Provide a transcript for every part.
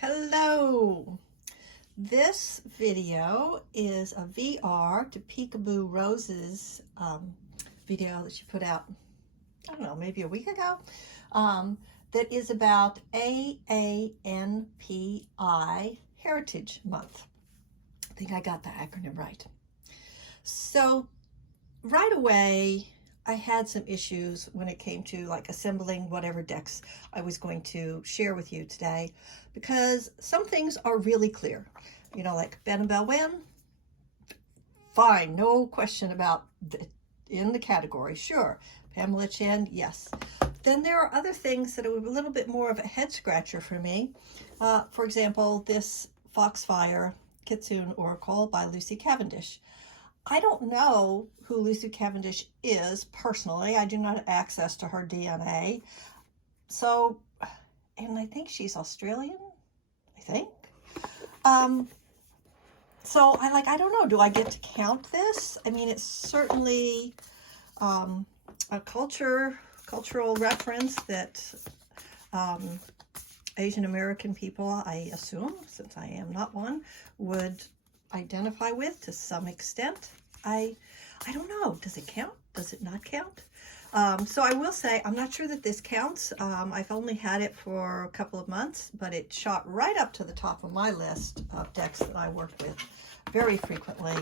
Hello! This video is a VR to Peekaboo Rose's video that she put out, I don't know, maybe a week ago, that is about AANHPI Heritage Month. I think I got the acronym right. So right away, I had some issues when it came to like assembling whatever decks I was going to share with you today, because some things are really clear. You know, like Ben and Bell win, fine, no question about in the category, sure. Pamela Chen, yes. Then there are other things that are a little bit more of a head scratcher for me. For example, this Foxfire Kitsune Oracle by Lucy Cavendish. I don't know who Lucy Cavendish is personally. I do not have access to her DNA. So, and I think she's Australian, I think. So I don't know, do I get to count this? I mean, it's certainly a cultural reference that Asian American people, I assume, since I am not one, would identify with to some extent. I don't know. Does it count? Does it not count? So I will say I'm not sure that this counts. I've only had it for a couple of months, but it shot right up to the top of my list of decks that I work with very frequently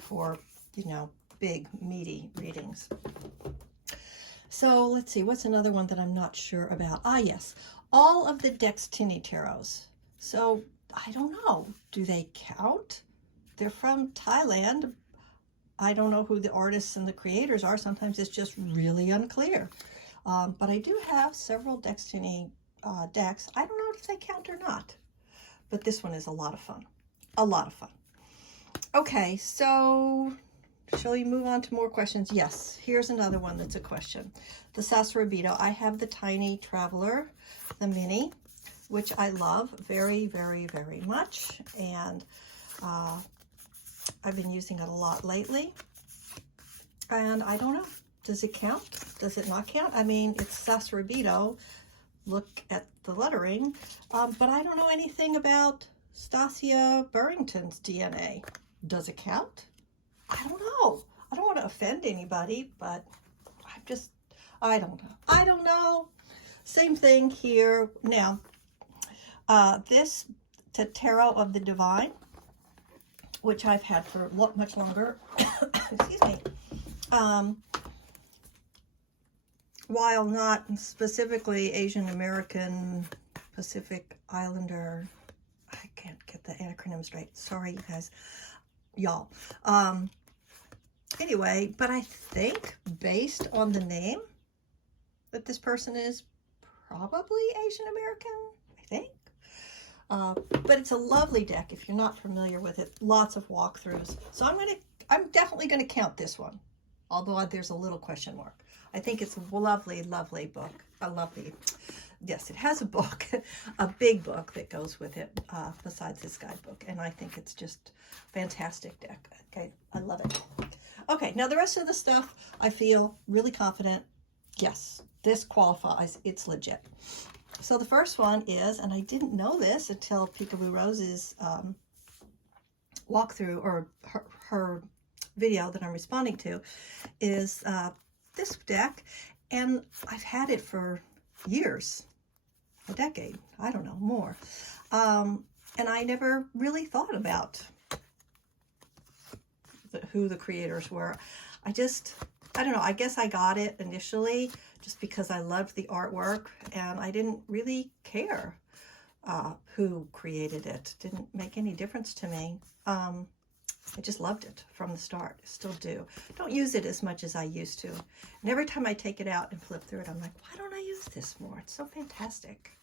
for, you know, big, meaty readings. So let's see, what's another one that I'm not sure about? Ah, yes, all of the Kitsune tarots. So I don't know, do they count? They're from Thailand. I don't know who the artists and the creators are. Sometimes it's just really unclear. But I do have several Kitsune decks. I don't know if they count or not. But this one is a lot of fun. A lot of fun. Okay, so shall we move on to more questions? Yes, here's another one that's a question. The Sassorabito. I have the Tiny Traveler, the mini, which I love very, very, very much. And I've been using it a lot lately, and I don't know, does it count? Does it not count? I mean, it's Sassorabito, look at the lettering, but I don't know anything about Stasia Burrington's DNA. Does it count? I don't know. I don't want to offend anybody, but I don't know. I don't know. Same thing here. Now, this Tarot of the Divine, which I've had for much longer, excuse me, while not specifically Asian American, Pacific Islander, I can't get the acronyms right, sorry you guys, y'all. Anyway, but I think based on the name that this person is probably Asian American, I think. But it's a lovely deck if you're not familiar with it. Lots of walkthroughs. So I'm definitely gonna count this one, although there's a little question mark. I think it's a lovely, lovely book. Yes, it has a book, a big book that goes with it, besides this guidebook, and I think it's just fantastic deck. Okay, I love it. Okay, now the rest of the stuff, I feel really confident. Yes, this qualifies. It's legit. So the first one is, and I didn't know this until Peekaboo Rose's walkthrough, or her video that I'm responding to, is this deck, and I've had it for years, a decade, I don't know, more. And I never really thought about who the creators were. I don't know, I guess I got it initially just because I loved the artwork, and I didn't really care who created it. Didn't make any difference to me. I just loved it from the start, still do. Don't use it as much as I used to. And every time I take it out and flip through it, I'm like, why don't I use this more? It's so fantastic.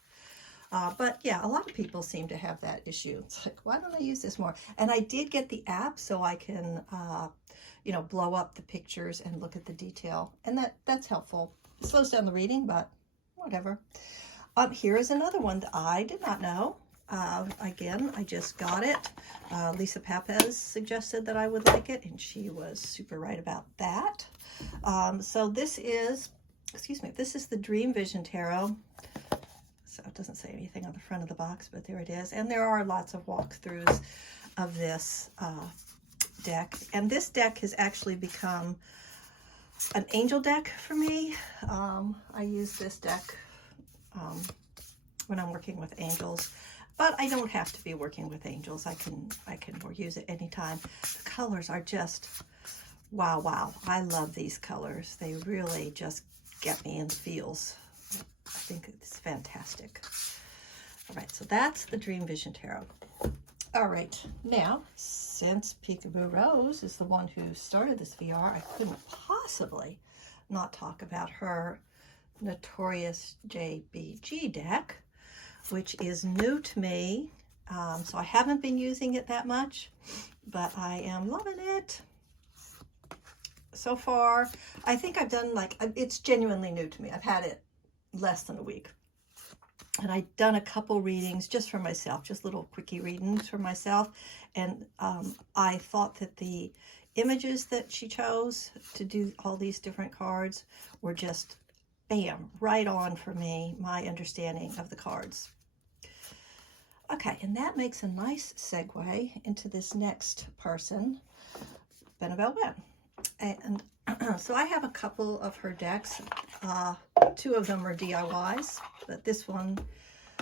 But yeah, a lot of people seem to have that issue. It's like, why don't I use this more? And I did get the app so I can, you know, blow up the pictures and look at the detail. And that's helpful. It slows down the reading, but whatever. Here is another one that I did not know. Again, I just got it. Lisa Papez suggested that I would like it, and she was super right about that. So this is, excuse me, this is the Dream Vision Tarot. So it doesn't say anything on the front of the box, but there it is. And there are lots of walkthroughs of this deck. And this deck has actually become an angel deck for me. I use this deck when I'm working with angels, but I don't have to be working with angels. I can use it anytime. The colors are just wow, wow. I love these colors. They really just get me in the feels. I think it's fantastic. All right, so that's the Dream Vision Tarot. All right, now, since Peekaboo Rose is the one who started this VR, I couldn't possibly not talk about her Notorious JBG deck, which is new to me. So I haven't been using it that much, but I am loving it so far. I think I've done, like, it's genuinely new to me. I've had it less than a week. And I've done a couple readings just for myself, just little quickie readings for myself. And I thought that the images that she chose to do all these different cards were just, bam, right on for me, my understanding of the cards. Okay, and that makes a nice segue into this next person, Benabel Wen. And so I have a couple of her decks. Two of them are DIYs, but this one,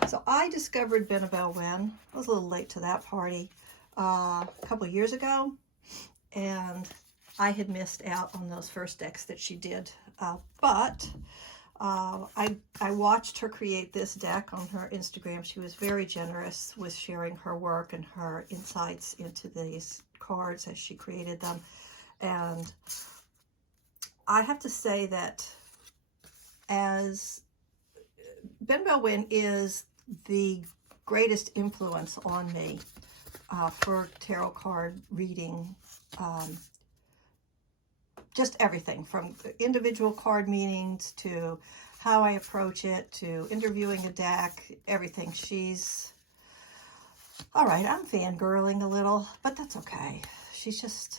so I discovered Benabel Wen. I was a little late to that party a couple of years ago, and I had missed out on those first decks that she did. But I watched her create this deck on her Instagram. She was very generous with sharing her work and her insights into these cards as she created them. And I have to say that as Benabel Wen is the greatest influence on me for tarot card reading, just everything from individual card meanings to how I approach it to interviewing a deck, everything. She's, all right, I'm fangirling a little, but that's okay. She's just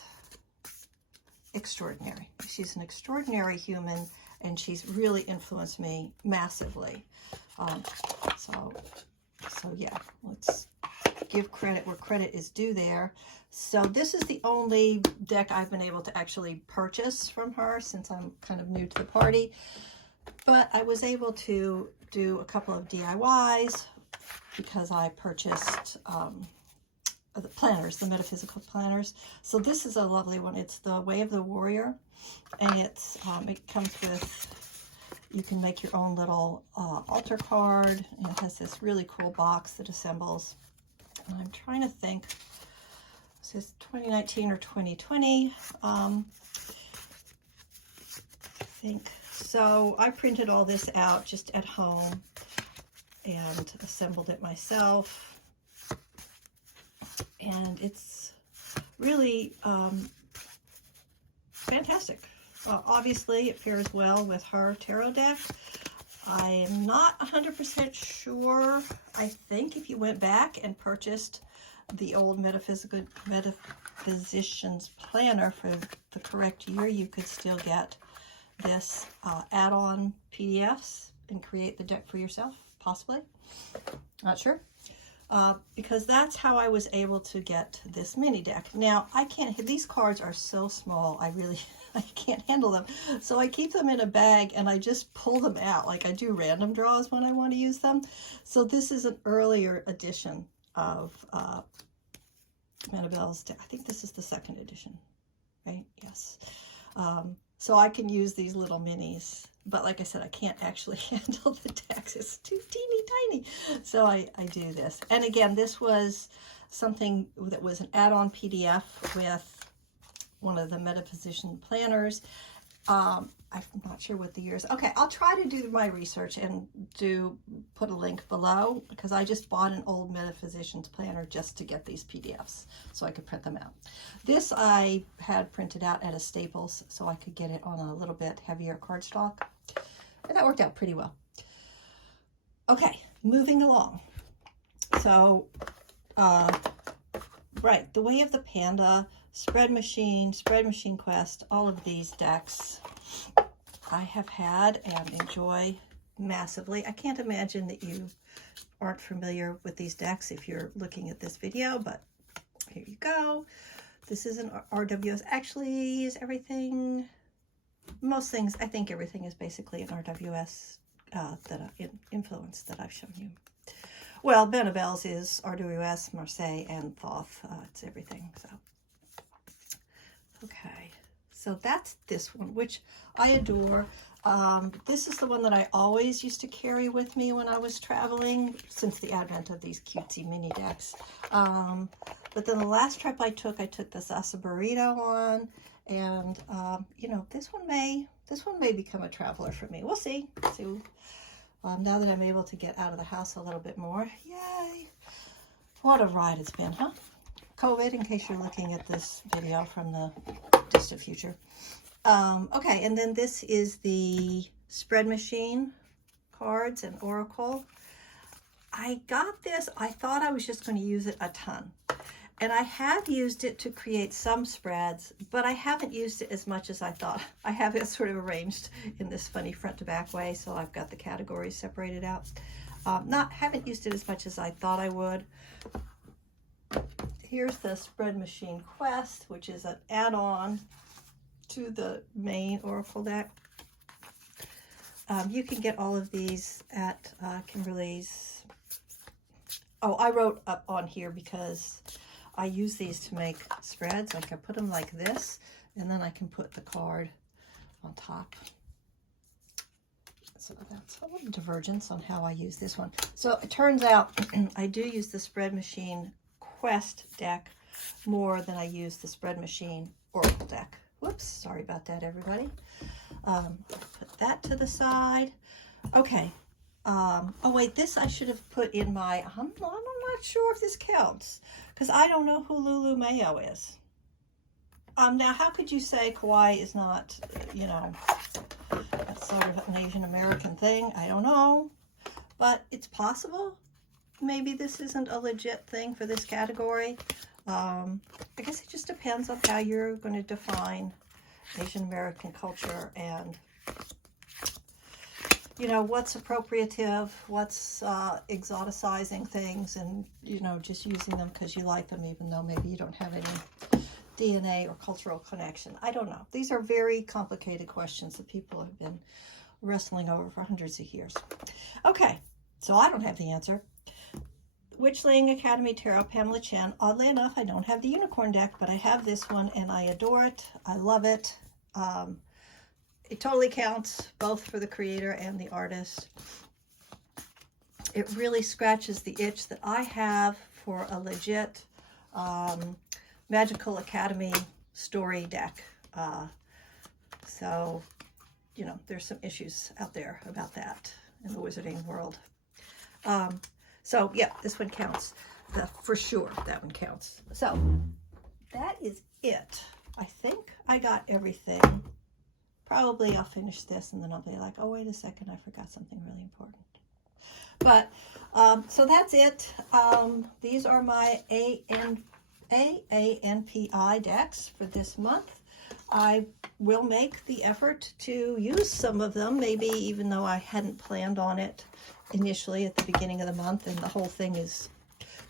extraordinary. She's an extraordinary human, and she's really influenced me massively. So yeah, let's give credit where credit is due there. So this is the only deck I've been able to actually purchase from her since I'm kind of new to the party. But I was able to do a couple of DIYs because I purchased the planners, the metaphysical planners. So this is a lovely one. It's the Way of the Warrior, and it's it comes with, you can make your own little altar card, and it has this really cool box that assembles. And I'm trying to think, this is 2019 or 2020, I think. So I printed all this out just at home and assembled it myself. And it's really fantastic. Obviously, it pairs well with her tarot deck. I am not 100% sure. I think if you went back and purchased the old Metaphysician's Planner for the correct year, you could still get this add-on PDFs and create the deck for yourself, possibly. Not sure. Because that's how I was able to get this mini deck. Now, I can't, these cards are so small, I can't handle them. So I keep them in a bag and I just pull them out. Like I do random draws when I want to use them. So this is an earlier edition of Benabel's deck. I think this is the second edition, right? Yes. So I can use these little minis. But like I said, I can't actually handle the decks. It's too teeny tiny. So I do this. And again, this was something that was an add-on PDF with one of the Metaphysician planners. I'm not sure what the year is. Okay, I'll try to do my research and put a link below, because I just bought an old Metaphysician's planner just to get these PDFs so I could print them out. This I had printed out at a Staples so I could get it on a little bit heavier cardstock. And that worked out pretty well. Okay, moving along. So, right, the Way of the Panda, Spread Machine Quest, all of these decks I have had and enjoy massively. I can't imagine that you aren't familiar with these decks if you're looking at this video, but here you go. This is an RWS. Actually, is everything, most things, I think everything is basically an RWS influence that I've shown you. Well, Benabelle's is RWS, Marseille, and Thoth. It's everything, so. Okay, so that's this one, which I adore. This is the one that I always used to carry with me when I was traveling, since the advent of these cutesy mini decks. But then the last trip I took the Sasa Burrito one, and you know, this one may become a traveler for me. We'll see. Now that I'm able to get out of the house a little bit more. Yay! What a ride it's been, huh? COVID, in case you're looking at this video from the distant future. Okay, and then this is the Spread Machine cards and Oracle. I got this, I thought I was just going to use it a ton. And I have used it to create some spreads, but I haven't used it as much as I thought. I have it sort of arranged in this funny front to back way, so I've got the categories separated out. Haven't used it as much as I thought I would. Here's the Spread Machine Quest, which is an add-on to the main Oracle deck. You can get all of these at Kimberly's. Oh, I wrote up on here because I use these to make spreads. Like I put them like this, and then I can put the card on top. So that's a little divergence on how I use this one. So it turns out I do use the Spread Machine Quest deck more than I use the Spread Machine Oracle deck. Whoops, sorry about that, everybody. Put that to the side. Okay. Oh wait, this I should have put in my, I'm not sure if this counts, because I don't know who Lulu Mayo is. Now, how could you say Kawaii is not, you know, that's sort of an Asian American thing? I don't know, but it's possible. Maybe this isn't a legit thing for this category. I guess it just depends on how you're going to define Asian American culture and, you know, what's appropriative, what's exoticizing things, and, you know, just using them because you like them, even though maybe you don't have any DNA or cultural connection. I don't know. These are very complicated questions that people have been wrestling over for hundreds of years. Okay, so I don't have the answer. Witchling Academy Tarot, Pamela Chen. Oddly enough, I don't have the unicorn deck, but I have this one and I adore it. I love it. It totally counts, both for the creator and the artist. It really scratches the itch that I have for a legit Magical Academy story deck. So, you know, there's some issues out there about that in the wizarding world. So, yeah, this one counts. For sure, that one counts. So, that is it. I think I got everything. Probably I'll finish this and then I'll be like, oh, wait a second, I forgot something really important. But, so that's it. These are my AANHPI decks for this month. I will make the effort to use some of them, maybe even though I hadn't planned on it initially at the beginning of the month, and the whole thing is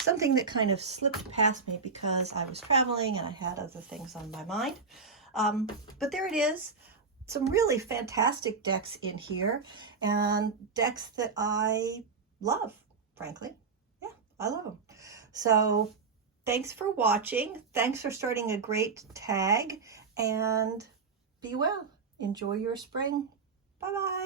something that kind of slipped past me because I was traveling and I had other things on my mind. But there it is. Some really fantastic decks in here, and decks that I love, frankly. Yeah, I love them. So thanks for watching. Thanks for starting a great tag, and be well. Enjoy your spring. Bye-bye.